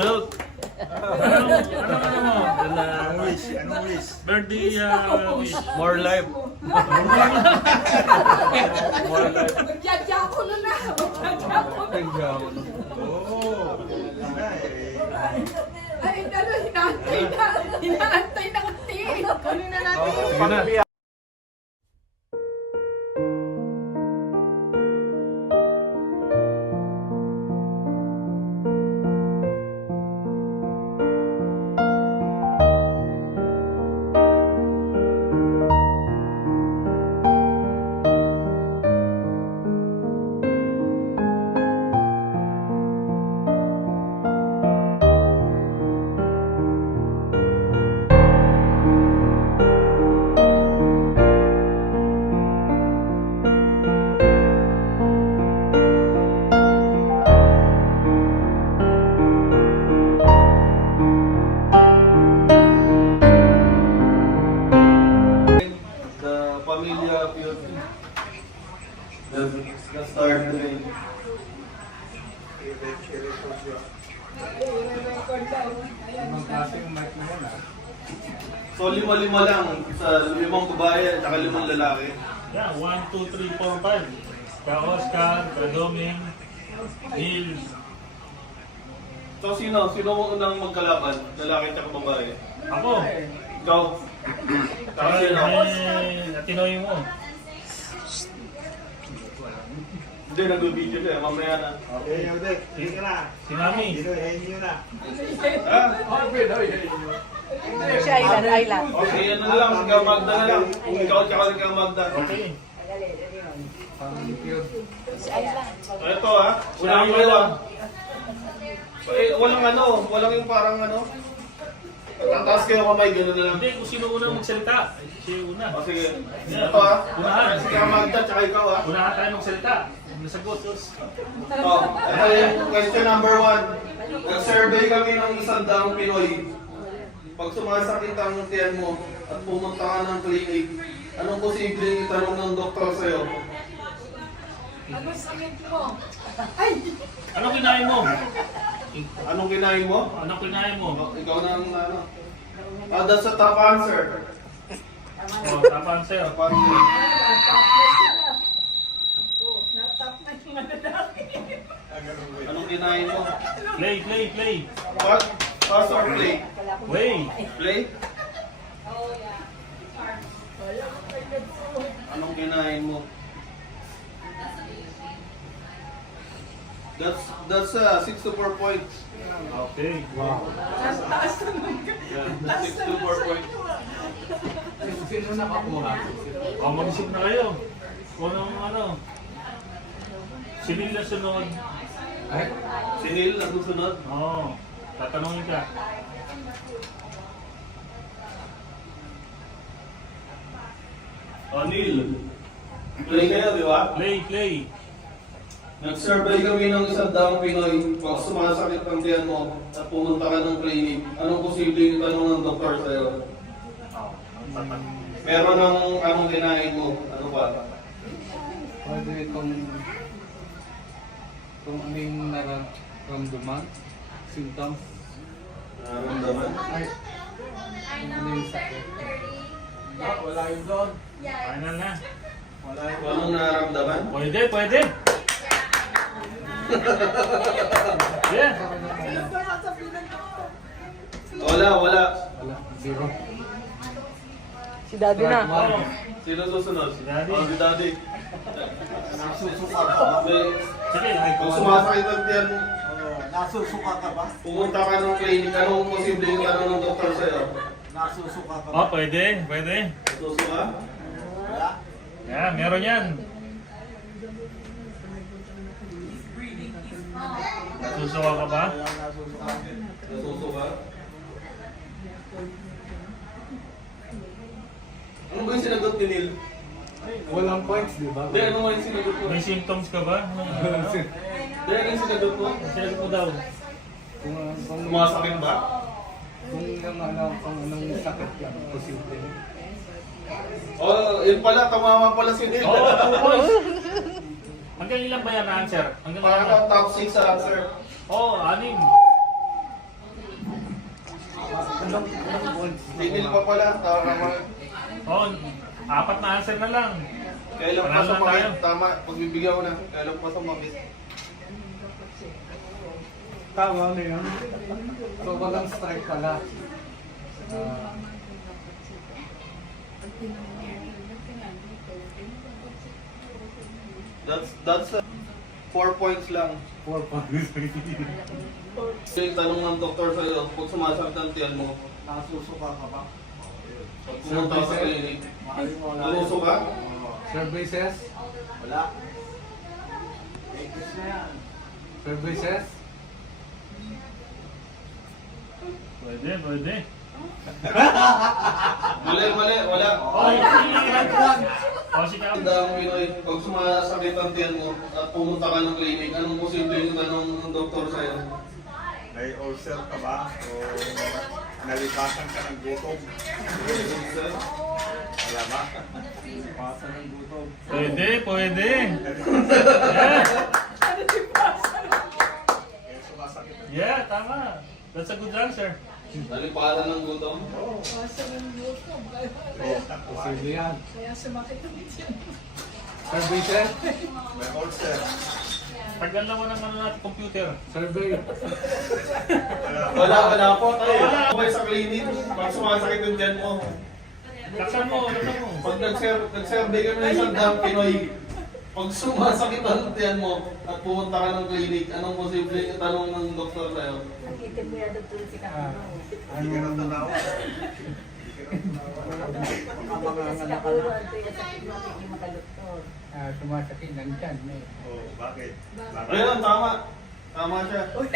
doubt. Ano? Anong wish? Birthday wish. More life. Magdadya ko na na. Ay, ano, hinaantay na kasi. Kunin na natin. Pamilya POT. The start rin. So lima-lima lang sa 5 babae at saka 5 lalaki. Yeah, 1, 2, 3, 4, 5. Ka Oscar, ka Doming, Neil. So sino mo unang magkalaban? Lalaki at saka babae? Ako. Ikaw? Saka sino? Natinoy mo. Hindi, nag-video siya. Mamaya na. Okay, Yodek. Sige ka na. Si Mami. Dito, nyo na. Ha? Si Aylan. Okay, yan na lang. Ikaw Magda na lang. Kung ikaw at saka ikaw Magda. Okay. Ito ha. Unang dalawa. Walang yung parang tataas kayo kamay, gano'n na lang. Hindi, kung sino unang magsalita, siya yung una. O sige. Ito ha. Unahan. Sige ka Magda, tsaka ikaw ha. Unahan tayo magsalita. Nasagot. Ito yung question number 1. Nag-survey kami ng 100 Pinoy. Pag sumasakit ang tiyan mo at pumunta ka ng clinic, anong posibleng itanong ng doktor sa'yo? Ano sakit mo? Ay! Anong kinain mo? Anong kinain mo? Anong kinain mo? Ikaw na ang that's a top answer. Oh, top answer. Top answer. Natap na yung madadami. Anong kinain mo? Play. What? Pass or play? Way. Play? Anong kinain mo? That's 6 to 4 points. Okay. Wow. Taas naman ka. Yeah, 6 to 4 points. Sino nakakuha? Oh, mag-isip na kayo. Kung anong Si Neil na sunod. Ay? Si Neil ang susunod. Oo. Tatanungin ka. Oh, Neil. Play kayo, di ba? Play. Nag-survey kami ng 100 Pinoy. Pag sumasakit ang tiyan mo at pumunta ka ng clinic, anong posibleng itanong ng doktor sa'yo? Meron ng anong kinain mo? Ano ba? Pwede kung ano yung nararamdaman, symptoms, Nararamdaman? ano yung sakit. Wala yung doon. Final na. Wala yung Anong nararamdaman? Pwede. Yeah. Wala. Wala. Zero. Si Daddy na. Oh. Sino susunod? Si Daddy. Oh, si Daddy. Nasusuka ka ba? Sige, Kung sumasakit ang tiyan mo, Nasusuka ka ba? pumunta ka ng clinic, anong posibleng itanong ng doktor sa'yo? Nasusuka ka ba? Oh, pwede. Susuka? Wala? Yeah, meron yan. Nasusuka ka ba? Wala nasusuka. Nasusuka? Ano ba yung sinagot ni Neil? Walang points, di ba? Hindi, ano nga yung sinagot mo? May symptoms ka ba? Hindi, ano yung sinagot mo? Sinagot mo daw. Kung Sumasakit ba? kung anong sakit yan, posible. Oh, yun pala, tumama pala si Neil. Oo, 2 points. Hanggang ilan ba yan na answer? Hanggang ilan? Parang top 6 sa answer. Oo, 6. Anong points? Tingin pa pala, tama. Oh, 4 na answer na lang. Kailan pa Panalo na sumakit? tayo. Tama, pagbibigyan ko na. Kailan pa sumakit? Tama na yun. So, walang strike pala. That's 4 points lang. 4 points. Yung tanong ng doktor sa'yo, pag sumasakit ang tiyan mo, Nasusuka ka ba? pag pumunta ka sa clinic, naluso ka? Survey says? Wala. Survey says? Pwede, pwede. Mali, wala. Oh, sige. Ang dami Pinoy, pag sumasakit ang tiyan mo at pumunta ka ng clinic, anong posibleng tanong ng doktor sa'yo? May ulcer ka ba? O nalipasan ka ng gutom? Wala ba? Nalipasan ng gutom. Pwede, pwede. Yeah. Kaya sumasakit ang Yeah, tama. That's a good answer. Nalipatan ng gutom? Basa ng luto. Posible yan. Kaya sumakit ang tiyan. Survey says? may ulcer. Tagal naman ng ano natin computer. Survey. Wala po tayo. Wala ka sa clinic, pag sumasakit yung tiyan mo. Laksan mo. Pag nag-survey kami ng isang daang Pinoy, pag sumasakit ang tiyan mo at pumunta ka ng clinic, anong posibleng tanong ng doktor sa'yo? Nakita mo yan doon si Kakao. Hindi ka nang tanawa. Mga anak ka na. Sumasakit ng tiyan. Oh, bakit? Bakit? Ayun, tama. Tama siya. Oh!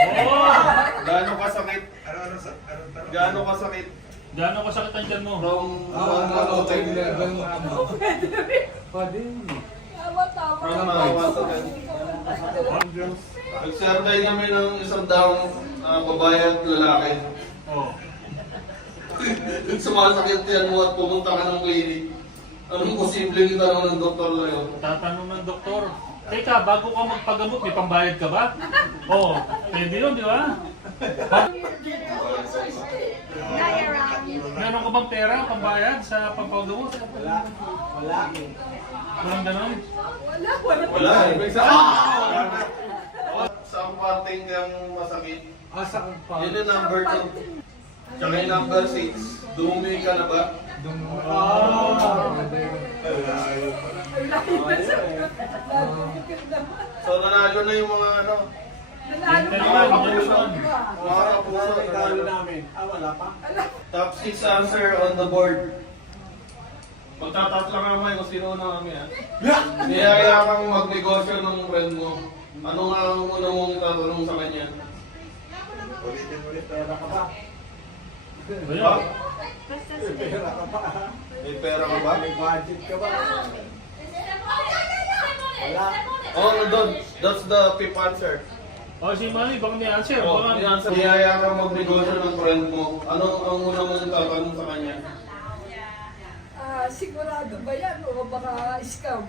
Gaano kasakit? Ano tanong? Gaano kasakit? Gaano kasakit ang tiyan mo? From Auto level na ano. Pwede. Tama. From nag-survey kami ng isang daang babae at lalaki. Oh. Sumasakit yan mo at pumunta ka ng clinic. Anong posibleng tanong ng doktor sa'yo? Tatanong ng doktor. Teka, bago ka magpagamot, may pambayad ka ba? Oo. Pwede yun, di ba? Meron ka bang pera, pambayad sa pampagamot? Walang ganon? Wala. Ibig sabihin, sa parting kang masakit, Asa ang pa? yun yung number 2. Tsaka yung number 6. Dumumi ka na ba? So nanalo na yung mga ano, mga kapuso. Mga kapuso. Top 6 answer on the board. Magtatat lang ako kung sino na kami ha. Niyaya kang magnegosyo ng friend mo. Ano nga ang una mong tatanong sa kanya? Ulitin. Ayun. Ha? May pera ka ba? budget ka ba? Oh, nandun. That's the fifth answer. Oh, si Manny, baka may answer. Oh, Baka may answer. Niyaya kang magnegosyo ng friend mo. Ano ang una mong tatanong sa kanya? Sigurado ba yan o baka scam?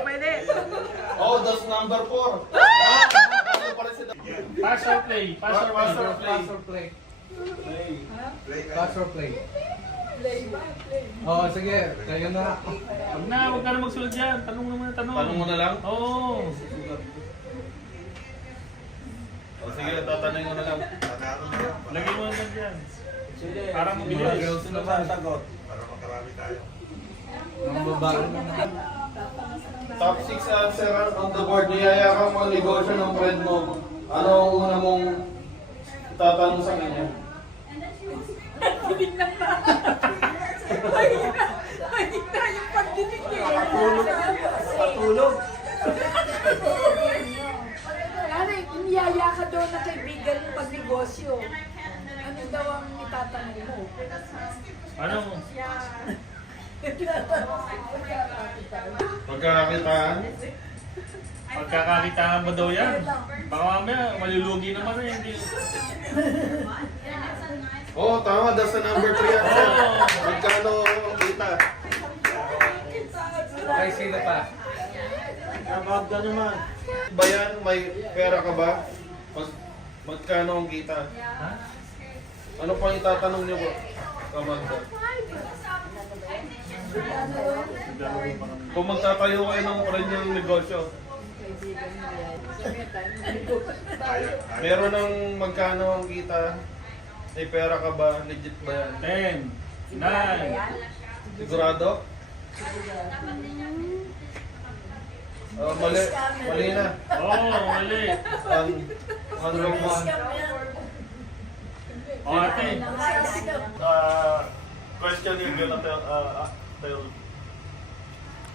Pwede. Oh, that's number 4. Pass or play? Pass or Pass play? or Pass or play? Play ka. Pass or play? Play ba? Play. Oh, sige. Kayo na. Huwag ka na magsulat dyan. Tanong naman na tanong. Tanong mo na lang? Oo. O sige, tatanungin ko na lang. Panalo na lang. Lagay mo na dyan. Para Mga mabilis. girls naman. Para makarami tayo. Mga babae naman. Top 6 answer on the board. Niyaya kang magnegosyo ng friend mo. Ano ang una mong tatanong sa kanya? Pagdinig na pa. Ay, na yung pagdinig niya. Patulog. Ano, iniyaya ka daw na kaibigan ng pagnegosyo. Ano daw ang itatanong mo? Ano? Pagkakakitaan. Pagkakakitaan ba daw yan? Baka mamaya, malulugi naman na hindi. Oh, tama. That's the number 3 answer. Magkano ang kita? Okay, sino pa? Ba yan? May pera ka ba? Magkano ang kita? Ha? Ano pang itatanong niyo po? Kamagda. Kung magtatayo kayo ng kanyang negosyo, meron ng magkano ang kita? May pera ka ba? Legit ba yan? 10, 9. Sigurado? Mali. Mali na. Oo, mali. Ang wrong. O ate. Question you're gonna tell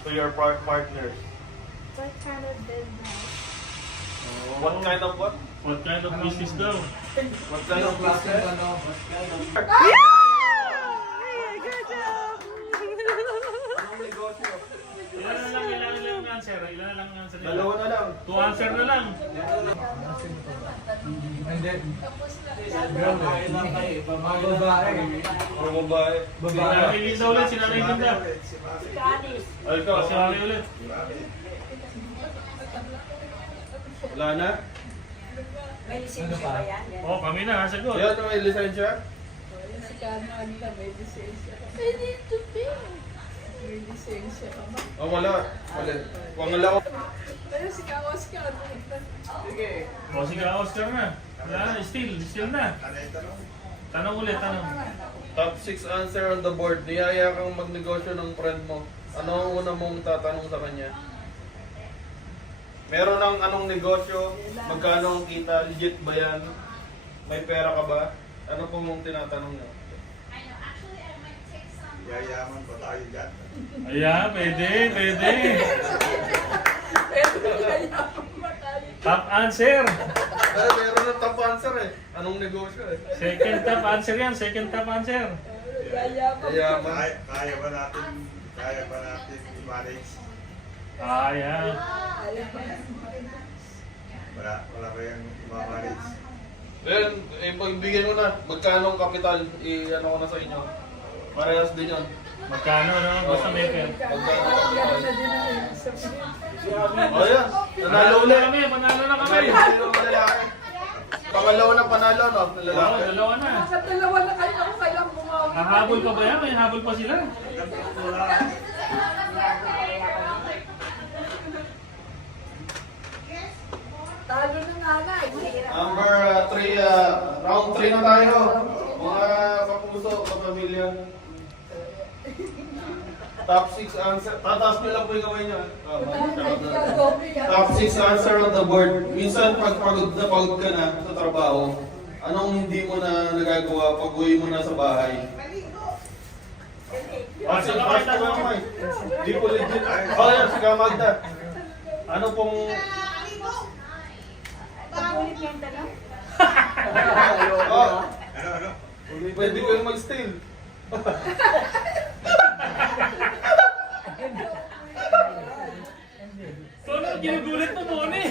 to your partners. What kind of business? What kind of what? What kind of business daw? What kind of business? Anong negosyo? Ilan na lang ang answer? Ilan na lang ang answer nila? Dalawa na lang. 2 answer na lang. Hindi. Girl, mga babae. Mga babae. Si Nanay Linda ulit, si Nanay Linda. Ay, ikaw. Si Nanay ulit. Wala na? May lisensya ba yan? O, kami na, ha, sagot. Yan, may lisensya? Si Kanagda, may lisensya ka. Pwede ito, may lisensya ka ba? Oh, wala. Wala. Wala ko. Pero si Kawas ka, Sige. O, sige, Oscar na. Wala na, still na. Ano yung tanong? Tanong ulit, tanong. Top 6 answer on the board. Niyaya kang magnegosyo ng friend mo. Ano ang una mong tatanong sa kanya? Meron ng anong negosyo? Magkano ang kita? Legit ba yan? May pera ka ba? Ano po mong tinatanong niyo? Yayaman ba tayo dyan? Ayan, pwede. Top answer. Meron ng top answer eh. Anong negosyo eh? Second top answer yan, second top answer. Yayaman. Kaya ba natin i-manage? Ayan. Wala ba yung i-manage? Then, pagbigyan mo na. Magkano ang kapital? I-ano ko na sa inyo. Parehas din yun. Magkano, no? Basta may pera. Magkano ang kapital? na O yan. Nanalo Panalo na ulit. kami, panalo na kami. Sino ang lalaki? Pangalawa na panalo, no? Na Oo, lalaki. dalawa na. Nakadalawa na kayo, ako kailang bumawi. Hahabol pa ba yan? May habol pa sila. Talo na nanay. Number 3, round 3 na tayo. Mga kapuso, kapamilya. Top 6 answer. Tataas nyo lang po yung kamay nyo. Top 6 answer on the board. Minsan pag pagod ka na sa trabaho, anong hindi mo na nagagawa pag uwi mo na sa bahay? Sige, fast ka naman. Di po legit. Oh, yan, si Kamagda. Ano pong... Pag-ulit yung tanong? Oh, Ano? pwede ko yung mag-steal. So, ano ginugulit mo muna eh?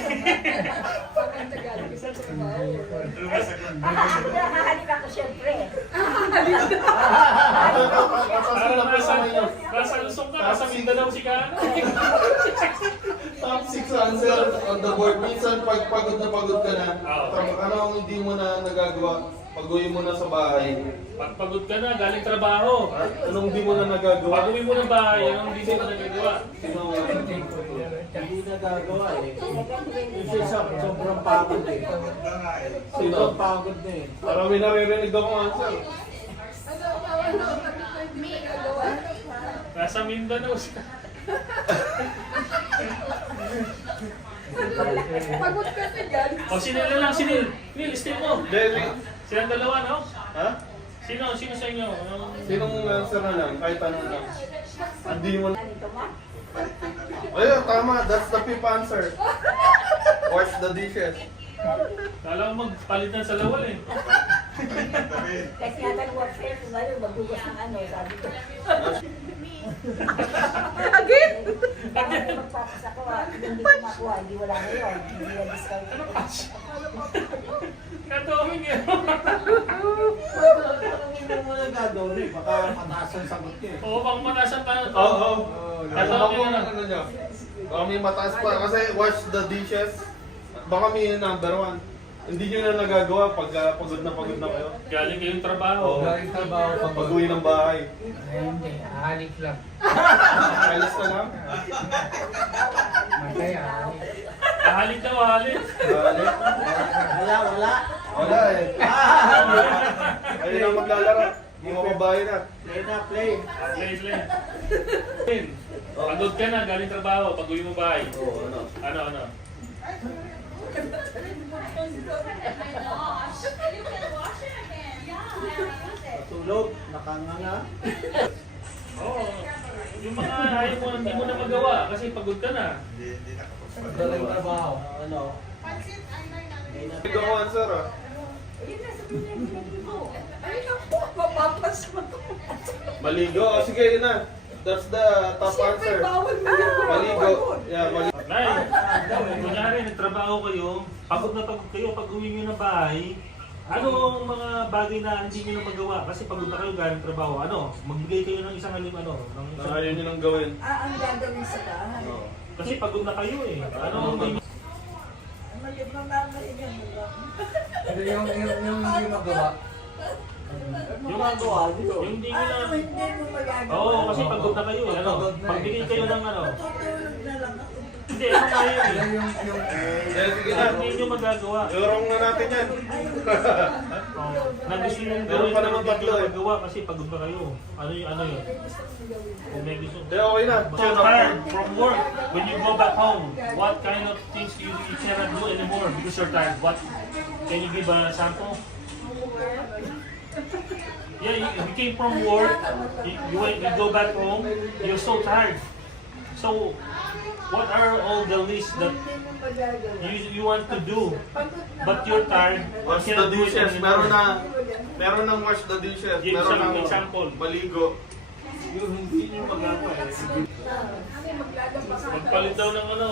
Nakahalik ako siyempre. Parang nasa Luzon ka, nasa Mindanao si Kano. Top 6 answer on the board. Minsan pag pagod ka na, ano ang hindi mo na nagagawa pag uwi mo na sa bahay? Pag pagod ka na, galing trabaho. Anong hindi mo na Pag nagagawa? uwi mo ng bahay, anong hindi mo nagagawa? Sino Hindi nagagawa eh. Kasi sobrang pagod eh. Sobrang pagod na eh. Parang may naririnig akong answer. Nasa Mindanao siya. Pagod ka na galing. O, sinil na lang, sinil. Nil, steal mo. Deli. Silang dalawa, no? Ha? Sino sa inyo? Sinong answer na lang? Kahit anong lang. Hindi mo na. Ganito mo? Ayun, tama. That's the fifth answer. Wash the dishes. Kala ko magpalitan sa lawal eh. Kasi nga nag-workshop ko ngayon, maghugas ng ano, sabi ko. Again? Bakit magpapas ako, hindi ko makuha, hindi wala ngayon, hindi na discount. Ano pa siya? Katawin niya. Hindi mo muna gagawin eh. Baka mataas ang sagot niya eh. Oo, pang mataas ang tanong. Oo. Ito Baka ang po una. ano niya. Baka may mataas pa. Kasi wash the dishes. Baka may number 1. Hindi nyo na nagagawa pagka pagod na kayo. Galing kayong trabaho. Galing trabaho pag Pag-uwi ng bahay. Hindi, ahalik lang. Alas na lang. Matay, ahalik. Ahalik daw, ahalik. Bale. Wala eh. Ayun ang maglalaro. Hindi mo mabahay na. Play. Pagod ka na, galing trabaho. Pag uwi mo bahay. Oo, ano? Ano? Tulog, nakanganga. Oo. Yung mga ayaw mo, hindi mo na magawa kasi pagod ka na. Hindi nakapagpagawa. galing trabaho. Ano? Ikaw ang answer ah. Ayun na, sabihin niya, maligo. Ayun na po, mapapas mo to. Maligo. O sige, yun na. That's the top Siyempre, answer. bawal maligo. Maligo. Yeah, maligo. Nay, kunyari nagtrabaho kayo, pagod na pagod kayo, pag uwi nyo ng bahay, ano ang mga bagay na hindi nyo na magawa? Kasi pagod na kayo galing trabaho, ano? Magbigay kayo ng isang halim, ano? Ng Na isang, ayaw nyo nang gawin. Ang gagawin sa bahay. Oo. kasi pagod na kayo eh. Ano ang hindi nyo? Mamamayin yan mo lang. Pero yung hindi magawa. Yung hindi nyo na... Hindi mo magagawa. Oo, kasi pagod na kayo eh. Ano? Pagod na eh. Pagbigay kayo ng ano? Tutulog na lang ako. Hindi, ano nga yun eh. Yung Yeah, sige na. Hindi nyo magagawa. Iurong na natin yan. Oh, na gusto nyo Meron gawin pa na naman hindi tatlo nyo eh. magawa kasi pagod na kayo. Ano yun? Kung may gusto. Hindi, okay na. So tired from work. When you go back home, what kind of things you cannot do anymore because you're tired? What can you give a sample? Yeah, you came from work. You go back home. You're so tired. So, what are all the lists that Hindi mo magagawa. you want to do? Pagod na But you're tired. You Wash the cannot do it dishes. anymore. Meron ng wash the dishes. Give Meron some ng example. maligo. Yung hindi nyo magagawa eh. Kasi maglalabas ka. Magpalit daw ng ano.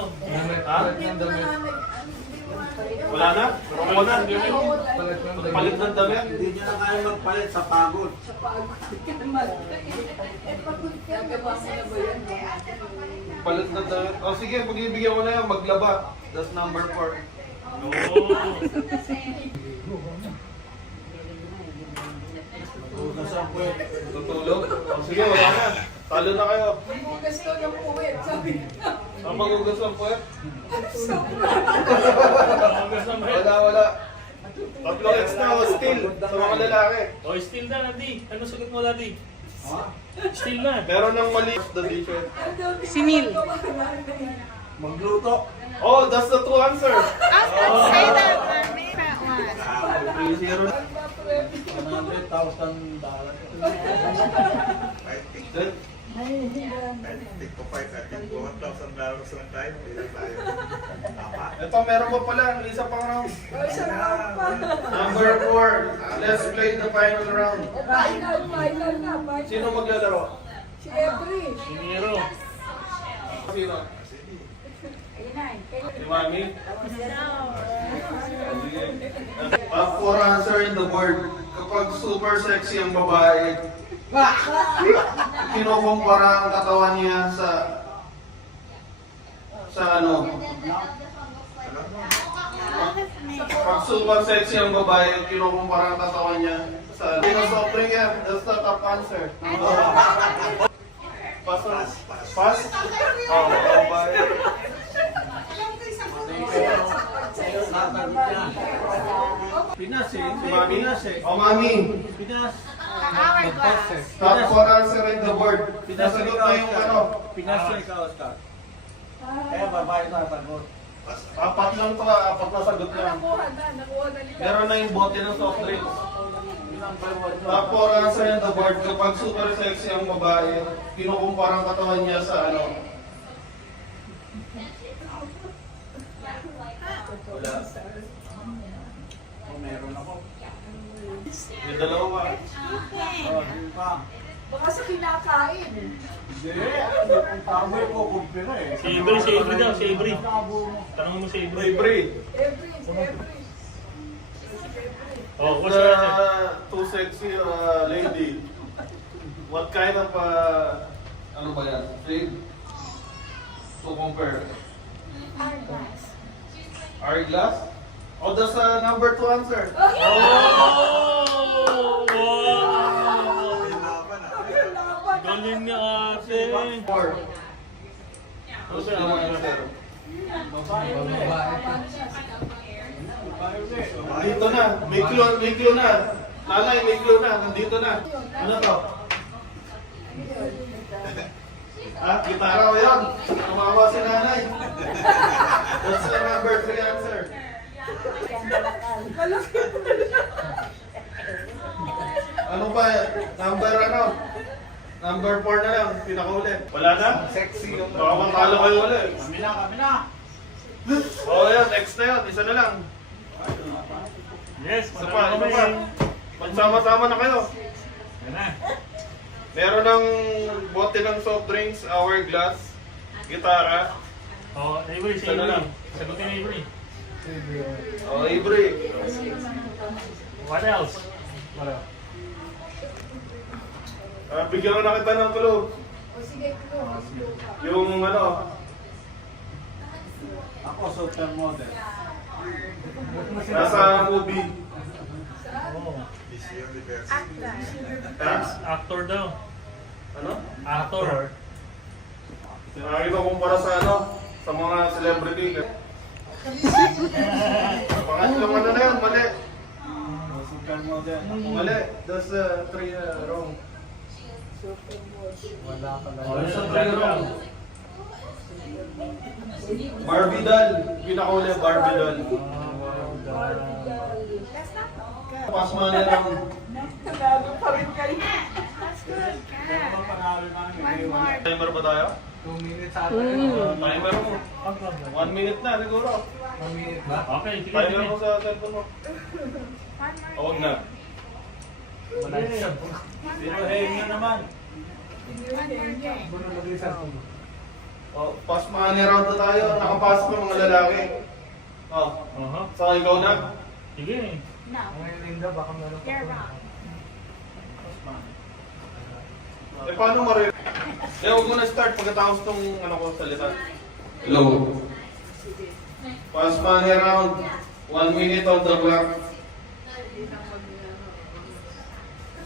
Ha? Hindi mo na Wala na? Wala na? palit ng Palit ng damit? Hindi nyo na kaya magpalit sa pagod. sa pagod ka naman. Eh, pagod ka. Gawa mo na ba yan? Palit ng damit? O sige, pagbibigyan ko na yan. Maglaba. That's number 4. Oo. Tutulog? O sige, wala na. Talo na kayo. Mamugas ko ng puwet, sabi ka. Ang magugas ng puwet? August na ba? Wala. Tatlong X na o still sa mga lalaki. O, still na, Daddy. Ano sagot mo, Daddy? Still na. Meron ng mali the dishes. Si Neil. Magluto. Oh, that's the true answer. Say that for me, that one. 3-0. $100,000. Then, Think ko $1,000 lang tayo. Ilan tayo? Tama. ito meron pa pala. Isa pang round. Number 4. Let's play the final round. Final na. Sino maglalaro? Si Every. Siniro. Sino? Si Mami? Top 4 answer in the board. Kapag super sexy ang babae, kinukumpara ang katawan niya sa ano? Kapag super sexy ang babae, kinukumpara ang katawan niya sa Sino soft drink yan? That's the top answer. Pass? Oh, babae. Pinas eh. Si Mami? Pinas eh. Oh, Mami. Pinas. Top 4 answer in the board. Nasagot na yung ano. Pinas yung ikaw, Oscar. Kaya babae sa sagot. Apat lang to, apat na sagot lang. Nakuha na ni Meron na yung bote ng soft drinks. Top 4 answer in the board. Kapag super sexy ang babae, kinukumpara ang katawan niya sa ano. Wala. Oh, meron ako. May dalawa. Oh, yun pa. Baka sa kinakain. Hindi. Ang tama ko, kumpira eh. Si Avery daw, si Avery. Tanong mo si Avery. Libre. Every. Oh, what's your answer? Too sexy lady. What kind of ano ba yan? Trade? To compare. Hourglass? Oh, that's number 2 answer. Oh! Wow! Laban ah. Galing nga ate. 4. Ano siya ang answer? Dito na. May clue na. Nanay, may clue na. Nandito na. Ano to? Gitara o yun? Tumawa si nanay. That's the number 3 answer. Ano pa? Number 4 na lang. Pinakaulit. Wala na? Sexy yung Baka matalo kayo ulit. Kami na. Oh, yan. Next na yun. Isa na lang. Yes, Isa pa. Magsama-sama na kayo. Yan na. Meron ng bote ng soft drinks, hourglass, gitara. Oh, Avery, si Isa na Avery. lang. Sagutin ni Avery. Oh, Ibre. What else? Wala. Bigyan ko na kita ng clue. O sige, clue. Yung ano, Ako, supermodel. nasa movie. Oh. Vision Reverse. Ha? Actor daw. Ano? Actor. Nakakita ko para sa ano, sa mga celebrity. Pangatlong ano na yun, mali. Supermodel. Mali. That's 3 wrong. Wala ka na. Oh, yun ang plano daw. Barbie doll. Pinakauli, Barbie doll. Pass money lang. Nagano pa rin kayo. That's good. Ang panalo namin. One more. Timer ba tayo? 2 minutes ata. Timer mo. 1 minute na siguro. 1 minute ba? Okay, sige, Timer sige. mo sa cellphone mo. One more. Huwag na. Wala siya. One more game. naman. One more game. Oh, pass money round na tayo. Nakapasok ng mga lalaki. Oh, Aha. so ikaw na. Sige. No. Ang Linda, baka meron pa. You're wrong. Eh, paano marin? Huwag mo na start pagkatapos tong ano ko salita. Hello. Pass money round. 1 minute on the clock.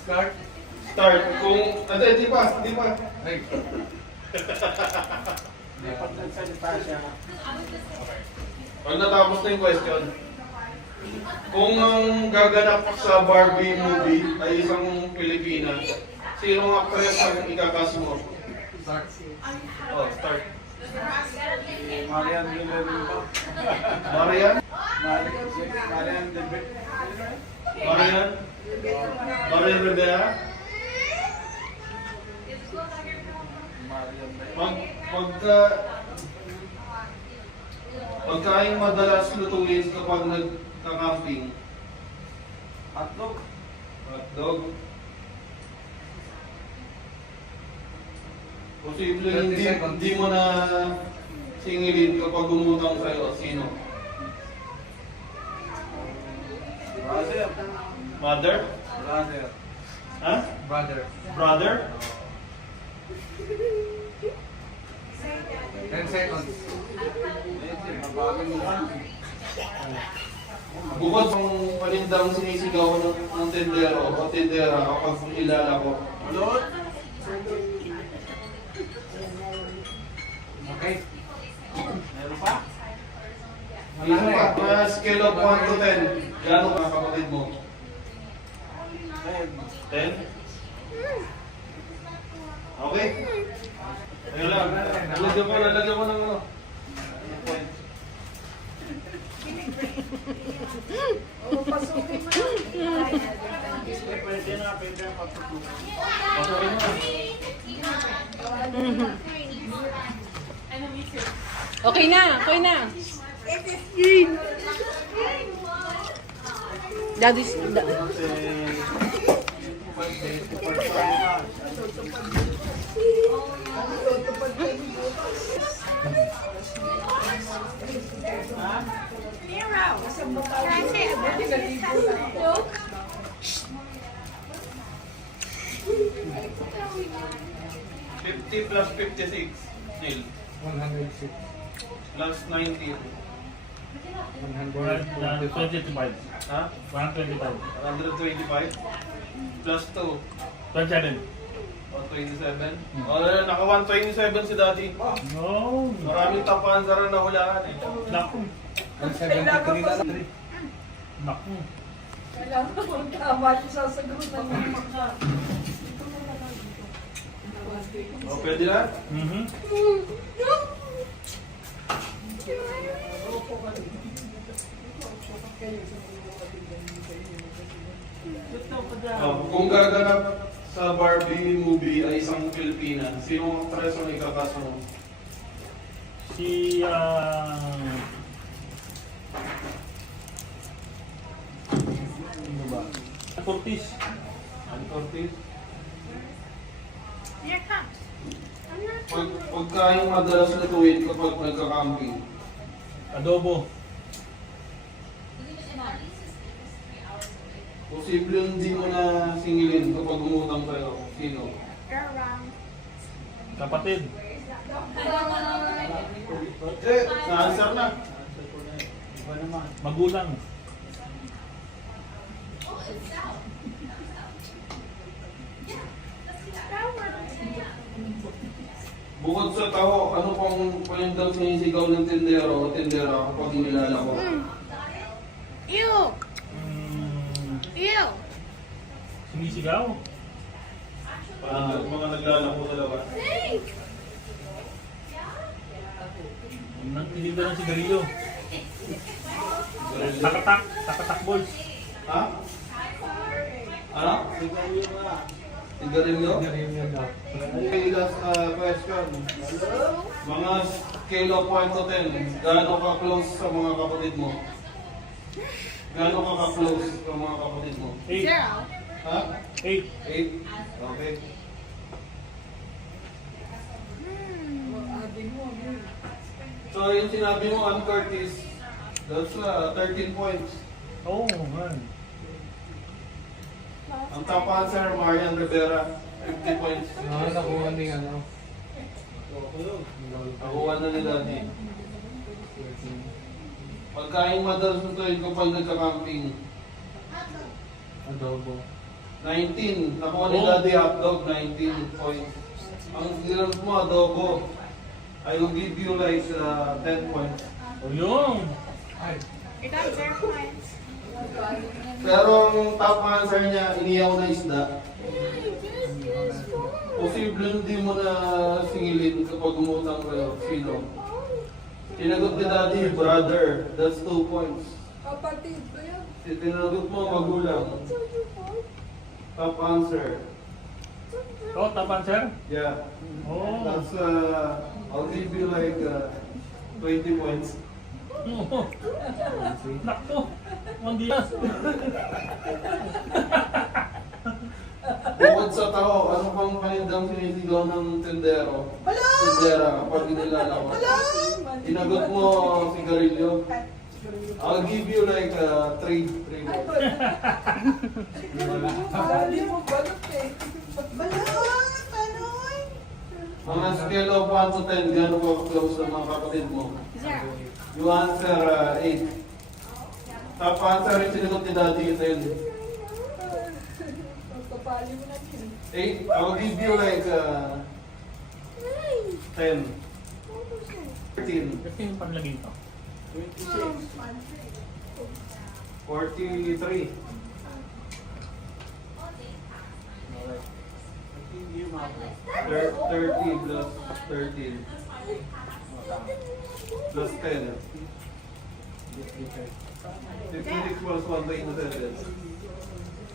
Start. Start. Kung, di pa. Ay. Dapat nagsalita siya. Pag natapos na yung question, kung ang gaganap sa Barbie movie ay isang Pilipina, sinong actress ang ikakas mo? Start. Oh, start. Marian Villarreal. Marian? Marian Villarreal. Marian? Marian Rivera? Pagkain madalas lutuin kapag nagka-camping. Hotdog. Hotdog. Posible 30 seconds. hindi mo na singilin kapag umutang sa'yo. Sino? Brother. Mother? Brother. Ha? Brother. Brother? 10 seconds. Mabagin mo lang. Bukod pang palindang sinisigaw ng tendero o tendera kapag kilala ko. Ulot. Okay. Meron pa? Isa pa, mga scale of 1 to 10. Gano'n ka kapatid mo? 10? Okay? Ayun lang. Lalagyan ko ng ano. Point. O, pasukin mo lang. Pwede na pagtutunan. Pasukin mo. Okay na, okay na. Daddy's... Zero. Kasi, look. 50 plus 56. Neil. 106. Plus 90. 125. Ha? 125. 125 plus 2. 27. O 27. O naka 127 si Daddy. No. Maraming tapahan sa rin na hulaan eh. Naku. 173 na lang. Naku. Kailangan kung tama yung sasagutan mo. O pwede na? Mhm. Kung gaganap sa Barbie movie ay isang Pilipina, sino ang actress ang ikakaso mo? Si Sino ba? Curtis. Ann Curtis? Here comes. Pagka yung madalas lutuin kapag nagka-camping, Adobo. posible hindi mo na singilin kapag umutang kayo. Sino? You're wrong. Kapatid. Na-answer na. Magulang. Bukod sa taho, ano pang panindang sinisigaw ng tindero o tindera kapag inilala ko? Ew. Mm, Ew. Sumisigaw. Mga naglalako sa labas. Nagtitinda ng sigarilyo. Takatak. Takatak boys. Ha? Ano? Sigarilyo? Okay, last question. Mga scale of 1 to 10, gaano ka close sa mga kapatid mo? Gaano ka ka-close sa mga kapatid mo? 8. Zero. Ha? 8. 8? Okay. So yung sinabi mo, Ann Curtis, that's 13 points. Oh, man. Ang top answer, Marian Rivera, 50 points. Nakuha ni ano. Nakuha na nila ni. Pagkain madalas nito yung kapag nagka-camping. Adobo. 19. Nakuha ni Daddy hotdog, 19 points. Ang ginamit mo, adobo. I will give you like 10 points. O yun. You got 0 points. Pero ang top answer niya, iniyaw na isda. Posible hindi mo na singilin kapag umutang kayo. Sino? Tinagot ni Daddy, brother. That's 2 points. Kapatid ko yan. Tinagot mo, magulang. Top answer. Oh, tapan sir. Yeah. Oh. That's, I'll give you like 20 points. Naku. Hindi na. Bukod sa tao, ano pang panindang sinisigaw ng tendero? Tendera kapag inilala ko. Tinagot mo sigarilyo. I'll give you like 3 points. Dali mo balot eh. Mga scale of 1 to 10, gano'n ka close sa mga kapatid mo? Zero. You answer 8. Top answer yung sinagot ni Daddy 10. Kapali mo na din. 8, I'll give you like 10. 13. Kasi yung panlagay ito. 26. 43. 30 plus 13. Plus 10. 56 plus 1 by 7.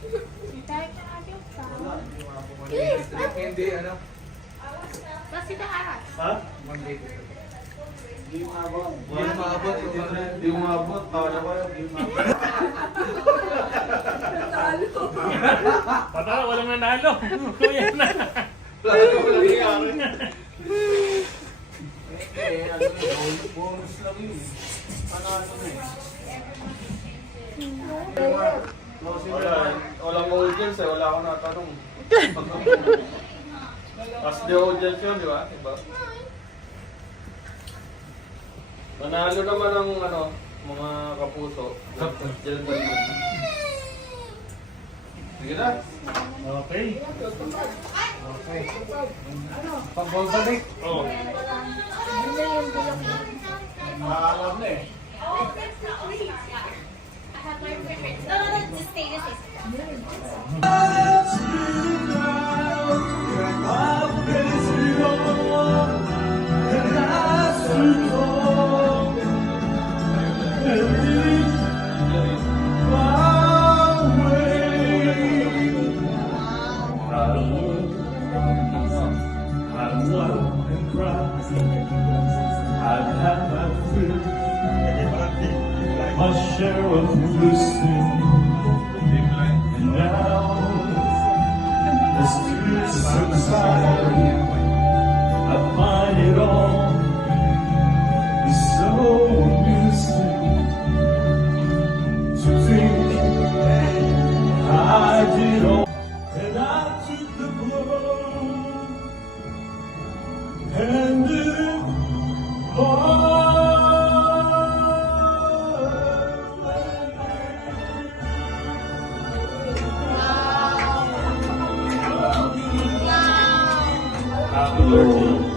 You take the other phone. Hindi, ano? Let's see the arrows. Ha? One day. Di umabot. Di umabot. Tawala ko yun. Di umabot. Natalo. Patara, walang nanalo. Kuya na. Wala ko nangyayari. Bonus lang yun. Panalo na eh. Walang audience eh. Wala akong natanong. As the audience yun, di ba? Diba? Manalo naman ang mga puso. Diyan ba naman? Sige na. Okay. Okay. Pagbabalik. Oh. Maalam na eh. Just stay the same. My share of listening, and now as tears subside, I find it all is so amusing to think I did all, and I took the blow and did it all. Happy birthday.